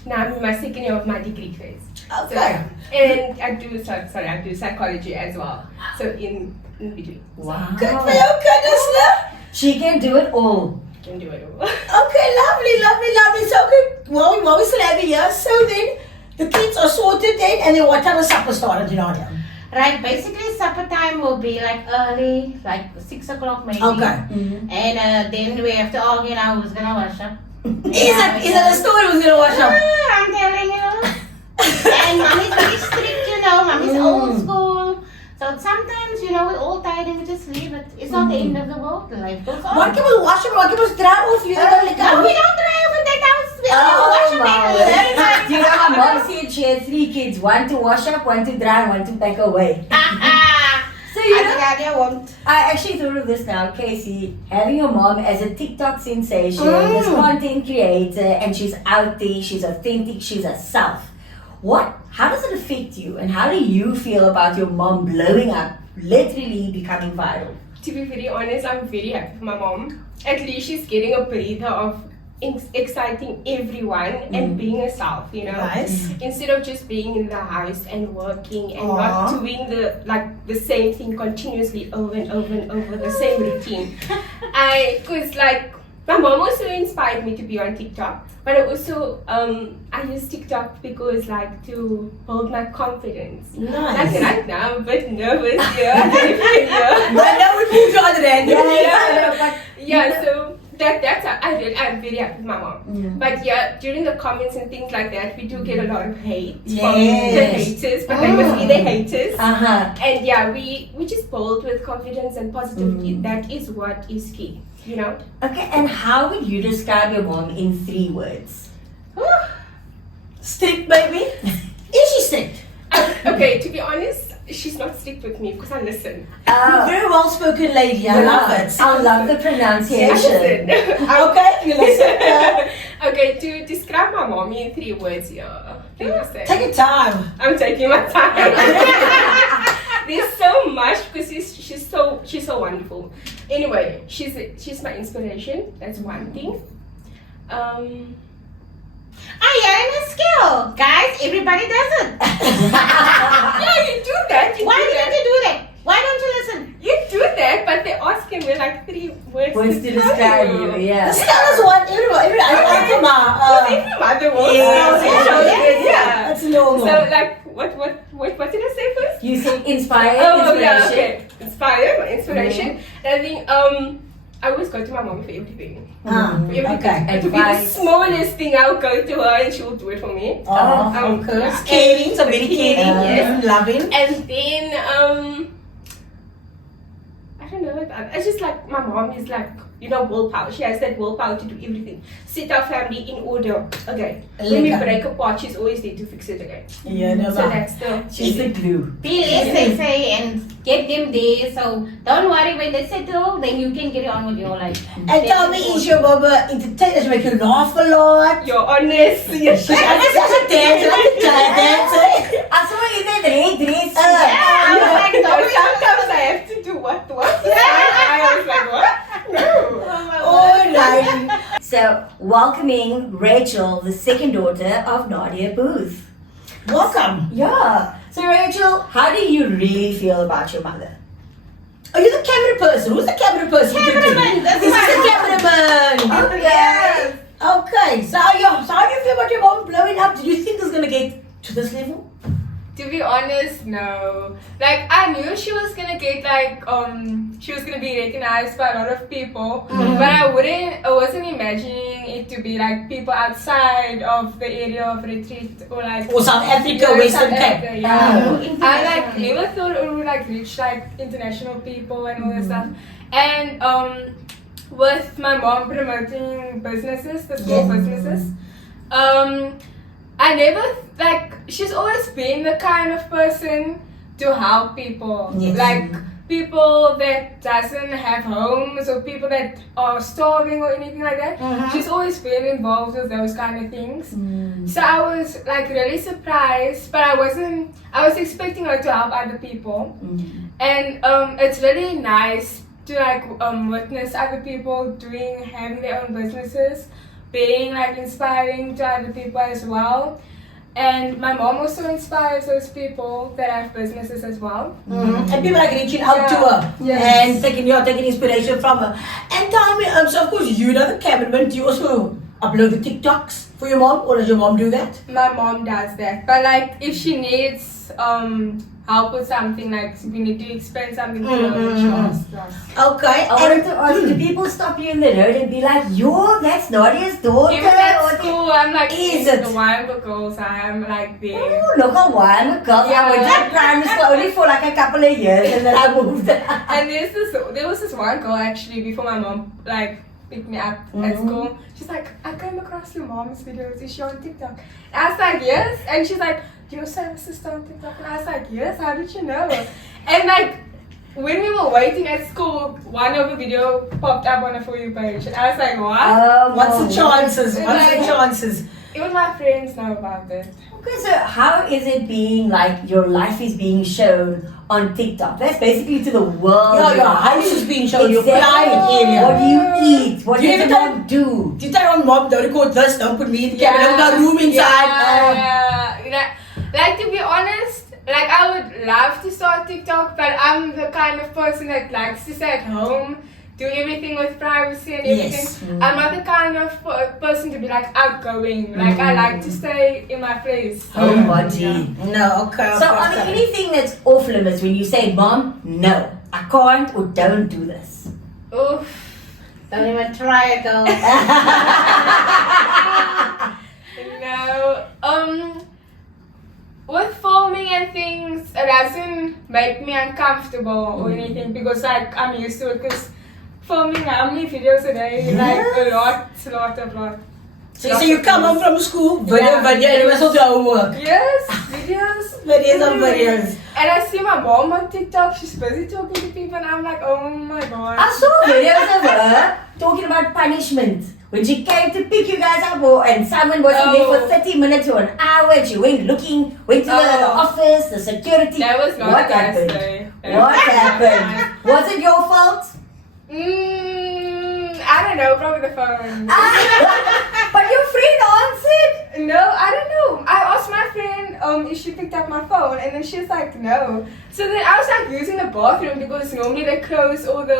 now I'm in my second year of my degree phase. Okay. So, and I do psychology as well. So in between. Wow. Good for your goodness, love. She can do it all. Can do it all. Okay, lovely. So, okay, well, we still have you here. So then, the kids are sorted then, and then what time does supper start, Nadia? Right, basically supper time will be like early, like 6 o'clock maybe. Okay. And then we have to argue now who's gonna wash up. Is it a story who's gonna wash up? I'm telling you. And mommy's very strict, you know, mommy's old school. So sometimes, you know, we're all tired and we just leave it. It's not the end of the world, life goes on. What can we wash up? What can we dry off? You know, like No, we don't drive with that house. We Oh, wash up my. and You know, my mom said she had 3 kids, 1 to wash up, 1 to dry, and 1 to pack away. So you know, I won't. I actually thought of this now, Casey, having your mom as a TikTok sensation, this content creator, and she's out there, she's authentic, she's herself. How does it affect you, and how do you feel about your mom blowing up, literally becoming viral? To be very honest, I'm very happy for my mom. At least she's getting a breather of exciting everyone and being herself, you know. Nice. Instead of just being in the house and working and not doing the same thing continuously over and over and over, the same routine. Cause like my mom also inspired me to be on TikTok, but I also I use TikTok because like to build my confidence. Nice. Like right now I'm a bit nervous here. yeah. But now we moved to other end. Yeah, so I'm very happy with my mom. But yeah, during the comments and things like that, we do get a lot of hate from the haters, but they must be the haters. And yeah, we just build with confidence and positivity. That is what is key, you know? Okay, and how would you describe your mom in 3 words? Strict, baby. Is she strict? Okay, to be honest, she's not strict with me because I listen. Very well spoken lady. I love it. I love the pronunciation. Okay, you listen. Okay, to describe my mommy in 3 words here. Take your time. I'm taking my time. There's so much because she's so wonderful. Anyway, she's my inspiration. That's one thing. Iron a skill. Guys, everybody does it. Yeah, you do that. Why don't you do that? Why don't you listen? You do that, but they're asking me like 3 words to describe you, yeah. The style is what every Every mother wants. Yeah. That's normal. So like, what did I say first? You say inspired, Oh inspiration. yeah, okay. Inspired, my inspiration. And I think I always go to my mom for everything. For everything. Okay. It could be the smallest thing, I'll go to her and she will do it for me. Okay. Yeah. Caring, so very caring, Yes. loving. And then I don't know, it's just like my mom is like, willpower. She has that willpower to do everything. Set our family in order. Okay. When we break apart, she's always there to fix it again. Yeah, no, So that's the She's the glue. Be less, they say, and get them there. So don't worry, when they settle, then you can get on with your life. And tell me, is your mama entertainer? She make you laugh a lot? You're honest. You're She's a dancer, like a dancer. I saw you in that red dress. I was like, don't Sometimes I have to do what? I was like, what? No. Oh, nice. So, welcoming Rachel, the second daughter of Nadia Booth. Welcome. Yeah. So, Rachel, how do you really feel about your mother? Are you the camera person? Who's the camera person? Cameraman, that's This is right. the cameraman. Yes. Okay. So how do you feel about your mom blowing up? Did you think it's gonna get to this level? To be honest, no. Like, I knew she was gonna get she was gonna be recognized by a lot of people, but I wasn't imagining it to be like people outside of the area of retreat or like Or South Africa, yeah, Western South Cape. Africa, yeah. Oh, I like never thought it would like reach like international people and all that stuff. And with my mom promoting businesses, the small businesses, I never she's always been the kind of person to help people. Yes. Like people that doesn't have homes or people that are starving or anything like that. She's always been involved with those kind of things. So I was like really surprised, but I was expecting her to help other people. And it's really nice to witness other people having their own businesses, being inspiring to other people as well. And my mom also inspires those people that have businesses as well. And people reaching out to her and taking inspiration from her. And tell me, so of course you know the cameraman, do you also upload the TikToks for your mom, or does your mom do that? My mom does that, but if she needs help with something, we need to explain something to her, she asks us. Okay. I wanted to ask, do people stop you in the road and be like, yo, that's Nadia's daughter? Even at Or school, I'm Is in it? the Weinberg girls, I'm there. Oh, look at one girl. I went to primary school only for a couple of years and then I moved. And there was this one girl actually before my mom picked me up at school. She's like, I came across your mom's videos. Is she on TikTok? And I was like, yes. And she's like, do you also have a sister on TikTok? And I was like, yes. How did you know? And when we were waiting at school, one of the video popped up on a For You page. And I was like, what? What's the chances? Even my friends know about it. Okay, so how is it being your life is being shown on TikTok? That's basically to the world. Yeah, your house is being shown, your Exactly. client area. What do you eat? What Do you does even your mom do? Do you tell your mom, don't record this, don't put me in the camera, don't have a room inside? Yeah. To be honest, I would love to start TikTok, but I'm the kind of person that likes to stay at home, do everything with privacy and everything. Yes. I'm not the kind of person to be outgoing. I like to stay in my place. Oh, body. No, okay. So, are there anything that's off limits when you say, Mom, no, I can't or don't do this? Oof. Don't even try it, girl. No. With filming and things, it doesn't make me uncomfortable or anything because I'm used to it. Because filming how many videos a day? A lot. So you come home from school, video, and you must do homework. Yes, videos. Videos. And I see my mom on TikTok, she's busy talking to people and I'm like, oh my god. I saw videos of her talking about punishment. When she came to pick you guys up and someone wasn't there for 30 minutes or an hour and she went to the office, the security. That was not What a nice happened? day. What happened? Was it your fault? I don't know, probably the phone. But your friend answered. No, I don't know. I asked my friend if she picked up my phone, and then she was like, no. So then I was like using the bathroom because normally they close all the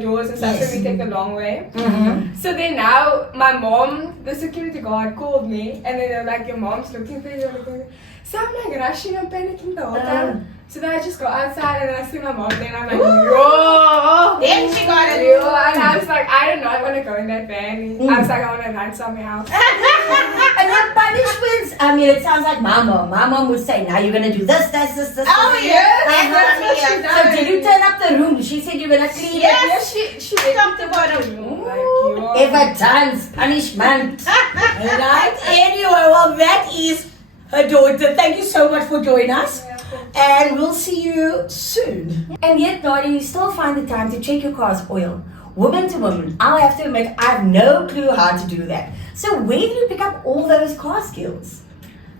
doors and stuff, Yes. so we take the long way. Mm-hmm. So then now my mom, the security guard, called me, and then they're like, your mom's looking for you. So I'm like rushing and panicking the whole time. So then I just go outside and then I see my mom there and I'm like, yo! Then she got it. Yo! And I was like, I do not want to go in that van. I was like, I want to run somewhere else. And your punishments, I mean, it sounds like my mom. My mom would say, now you're going to do this. Oh, this. yes. That's what she Yes. So does. did you turn up the room? She said you're going to clean Yes. it. Yeah, she did. Come to bottom. Like, yo. Ever times punishment. Alright, anyway, well, that is her daughter. Thank you so much for joining us. And we'll see you soon. And yet, Nadia, you still find the time to check your car's oil. Woman to woman, I'll have to admit, I have no clue how to do that. So where did you pick up all those car skills?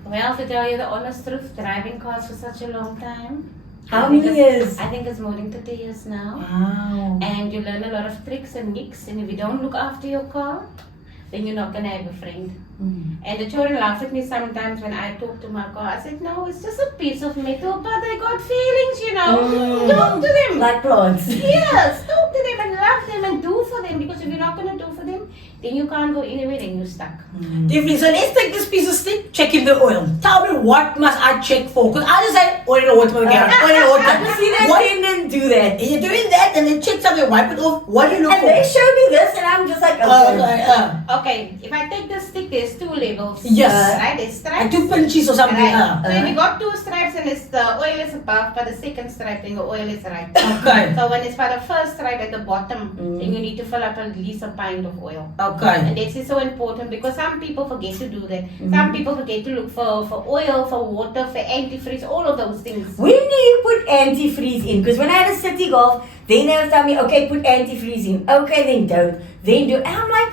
Well, to tell you the honest truth, driving cars for such a long time. How I think many it's- years? I think it's more than 30 years now. Wow. And you learn a lot of tricks and nicks. And if you don't look after your car, then you're not going to have a friend. And the children laugh at me sometimes when I talk to my car. I said, no, it's just a piece of metal, but they got feelings, you know. Talk to them. Like plants. Yes, talk to them and love them and do for them. Because if you're not going to do for them, then you can't go anywhere, then you're stuck. Definitely. So let's take this piece of stick, check in the oil. Tell me, what must I check for? Because I just say oil and water again. Oil and water. See that What? attendant do that? And you're doing that and then check something, wipe it off. What do you look And for? they show me this and I'm just like, okay. Okay, if I take the stick, there's two levels. Yes. Right, there's Like stripes. 2 pinches or something. Right. So if you got two stripes and it's the oil is above, but the second stripe, then the oil is right. Okay. So when it's for the first stripe at the bottom, then you need to fill up at least a pint of oil. Okay. And this is so important because some people forget to do that. Some people forget to look for oil, for water, for antifreeze, all of those things. When do you put antifreeze in? Because when I had a city golf, they never tell me, okay, put antifreeze in. Okay, then don't. Then do. And I'm like,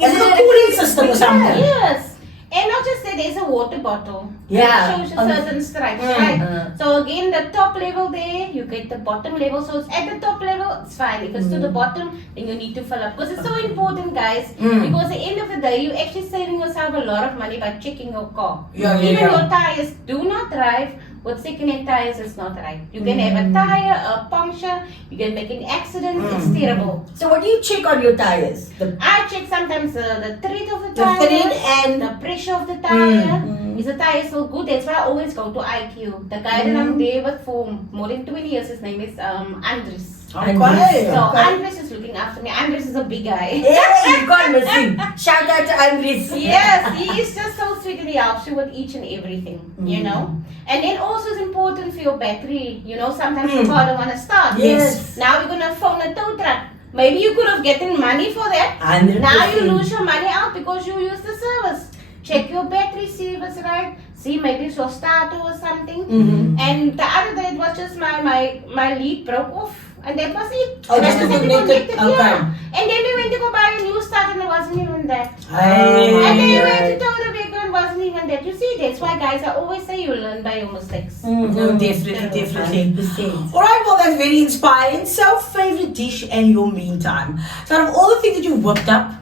Is it a cooling system or something? Yes. And not just that, there's a water bottle. Yeah. That shows you certain stripes, right? So again, the top level there, you get the bottom level. So it's at the top level, it's fine. If it's to the bottom, then you need to fill up. Because it's so important, guys. Because at the end of the day, you're actually saving yourself a lot of money by checking your car. Yeah, yeah, Even yeah. your tires, do not drive with second-hand tires. It's not right. You can have a tire, a puncture, you can make an accident. It's terrible. so what do you check on your tires? I check sometimes the tread of the The tire, thread and the pressure of the tire. Is the tire still good? That's why I always go to IQ. The guy that I'm there with for more than 20 years, his name is Andres. okay. So Andres is looking after me. Andres is a big guy. Hey, you can't miss him. Shout out to Andres. Yes, he is just so sweet and he helps you with each and everything, you know. And then also it's important for your battery. You know, sometimes your car don't want to start. Yes. Now you're gonna phone a tow truck. Maybe you could have gotten money for that. 100%. Now you lose your money out because you use the service. Check your battery, see if it's right. See, maybe it's your starter or something. And the other day it was just my lead broke off. And that was it. Oh, And just I the was connected- yeah. okay. And then we went to go buy a new starter and it wasn't even that. Hey. And then we went to tow the vehicle and it wasn't even that. You see, that's why guys, I always say you learn by your mistakes. No, definitely. 100%. Alright, well, that's very inspiring. So, favorite dish and your meantime. So, out of all the things that you've whipped up,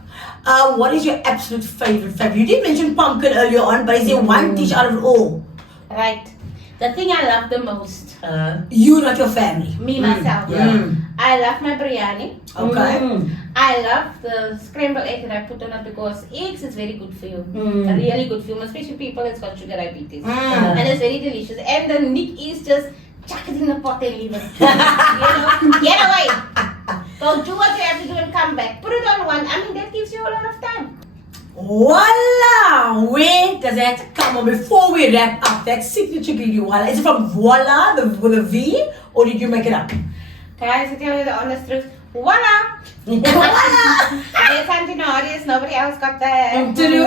what is your absolute favorite? You did mention pumpkin earlier on, but is there one dish out of it all? Right. The thing I love the most, You, not your family. me myself. I love my biryani. Okay. I love the scrambled egg that I put on it because eggs is very good for you. Really good for you, especially people that's got sugar diabetes. And it's very delicious. And the nick is just chuck it in the pot and leave it. You know, get away. Go do what you have to do and come back. Put it on one. I mean, that gives you a lot of time. Voila! Where does that come on? Before we wrap up, that signature ingredient, voila. Is it from voila, with a V, or did you make it up? Guys, to tell you the honest truth, voila! Voila! There's Aunty Nadia, nobody else got that. True.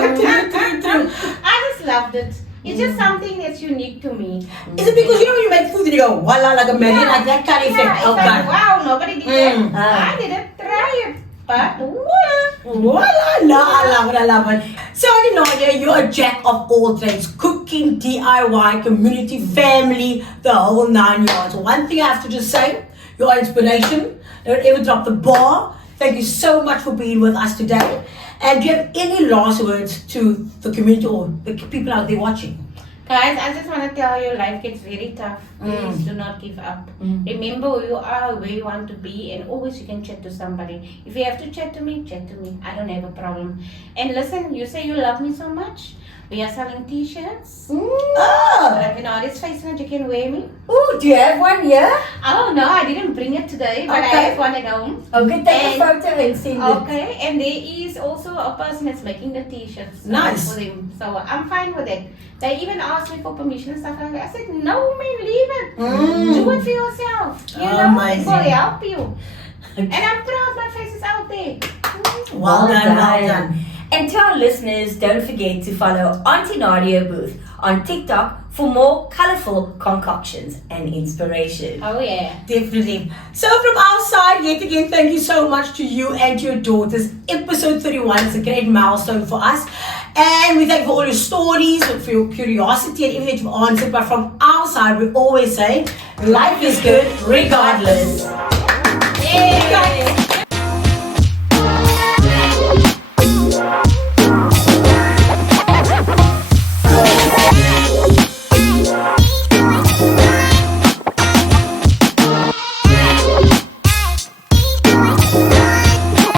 I just loved it. It's just something that's unique to me. Is it because you know when you make food and you go voila like a million, like that kind of Yeah, effect? it's like, wow, nobody did that. I didn't try it, but voila! Voila! No, I love it. So, you know, you're a jack of all trades. Cooking, DIY, community, family, the whole 9 yards. One thing I have to just say, your inspiration. Don't ever drop the bar. Thank you so much for being with us today. And do you have any last words to the community or the people out there watching? Guys, I just want to tell you, life gets very tough. Please do not give up. Remember who you are, where you want to be, and always you can chat to somebody. If you have to chat to me, chat to me. I don't have a problem. And listen, you say you love me so much. We are selling t-shirts. Like, you know, this face that you can wear me. Oh, do you have one here? Oh no, I didn't bring it today, but I have one at home. Okay, take a photo and send it. Okay, and there is also a person that's making the t-shirts Nice. for them. So I'm fine with it. They even asked me for permission and stuff like that. I said, no man, leave it. Do it for yourself. You know, Amazing. it will help you. And I'm proud my face is out there. Well done, well done. And to our listeners, don't forget to follow Aunty Nadia Booth on TikTok for more colorful concoctions and inspiration. Oh yeah. Definitely. So from our side, yet again, thank you so much to you and to your daughters. Episode 31 is a great milestone for us. And we thank you for all your stories, for your curiosity and everything that you've answered. But from our side, we always say, life is good regardless. Yay.